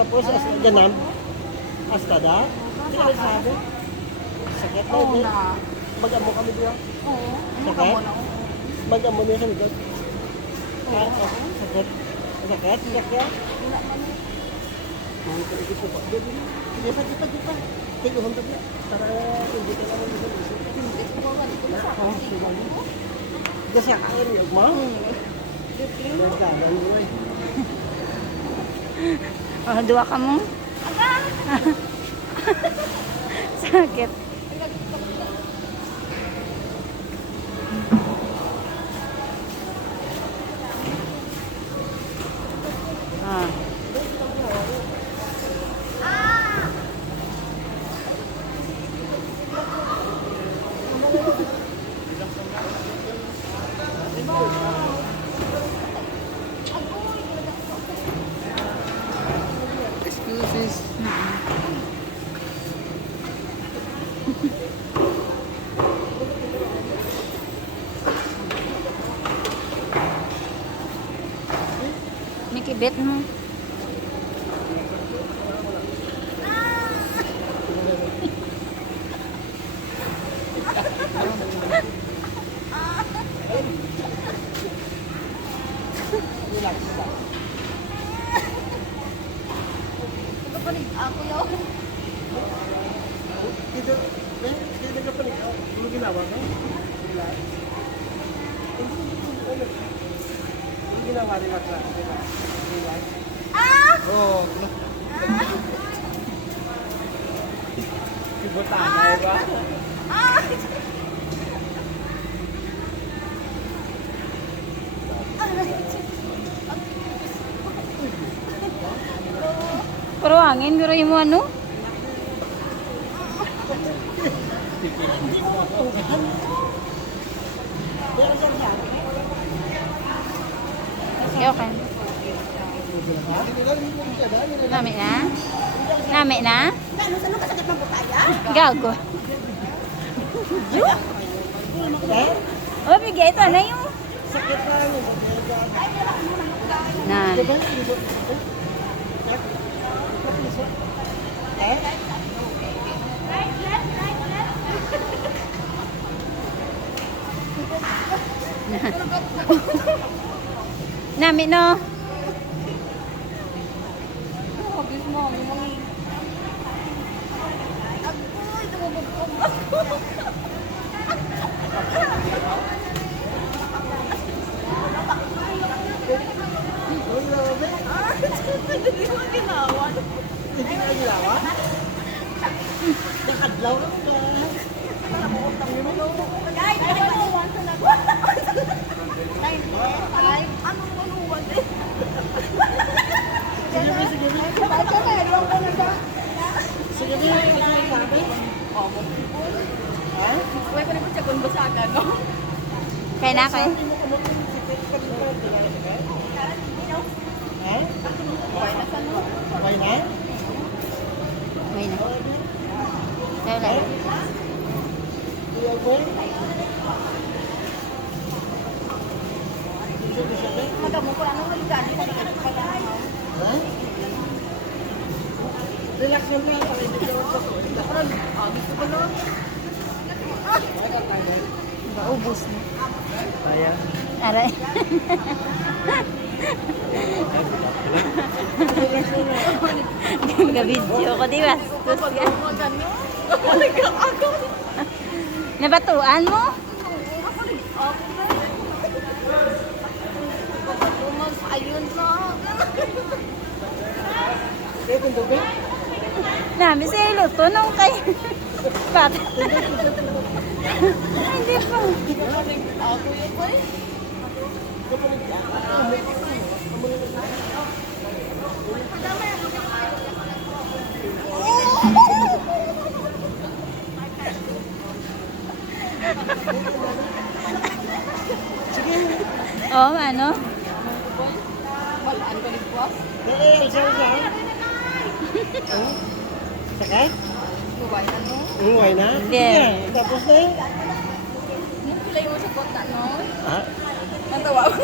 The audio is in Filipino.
Tapos, ganam. Hasta da? Hindi ka sabi. Sakit na, hindi. Mag-amo kami diya. Oo. Sakit? Mag-amo niya sa likod. Sakit. Sakit? Sakit ya? Ang kaligid ko pa. Sige, sakit pa, sakit pa. Tingnan mo tabi. Para hindi ka naman dito. Hindi ko ba dito sa akin. Kasi kain niyo, ma? Nagkagan mo Oh, dua ka mo. Sakit. Ah. Excuses. May kibit mo. Relax lang. Ito pa rin ako yun. Dito, dito ka pa rin. Ano ginawa ka? Relax. Ano ginawa? Relax lang. Relax. Oo. Ibutanay ba? Pero hangin, pero mo ano? Okay, okay. Nami na? Nami na? Ano ka sakit ng butaya? Gago. Eh? Oh, bigay ito na yung... Sakit na yun. Na. Diba? Eh? Nami no. Habis mo, bumangi. Agoy, tumubog ako. Ang grabe. Hindi mo ginawa. Hindi ka ginawa? Nakadlaw ka. Guys, ay, manuwan sa nag... Ay, anong manuwan eh? Sige, sige. Basta meron ko na siya. Sige, hindi ka sabi. Ha? Uy, ko na po siya kung basagan, no? Kaya na kayo. Sabi mo kung sakit ka dito. Ha? Okay na sa no? Okay na? May na. Tayo lang. Iya, boy. Sige, sige. Magamo ko anong maligani sa likod ko kaya ano. Ha? Relax lang ka. Hindi ka naman sa Gusto ko na. Ubus mo. Kaya. Aray. Ga-video ko, di ba? Tus ka. Magano? Nabatuan mo? Ako rin. Ako na. Kapag ayun sa Kaya kung dobe? Nami sa iluto nung kay... Pat. Hindi pa. ako yun ko eh. Oh, ano? Balaan ko ni boss. Eh, saan ka? Sakit? Buway na no. Umuwi na? Yeah. Sige, tapos na yun. Pilay mo sa konta no. Ha? Natawa ko.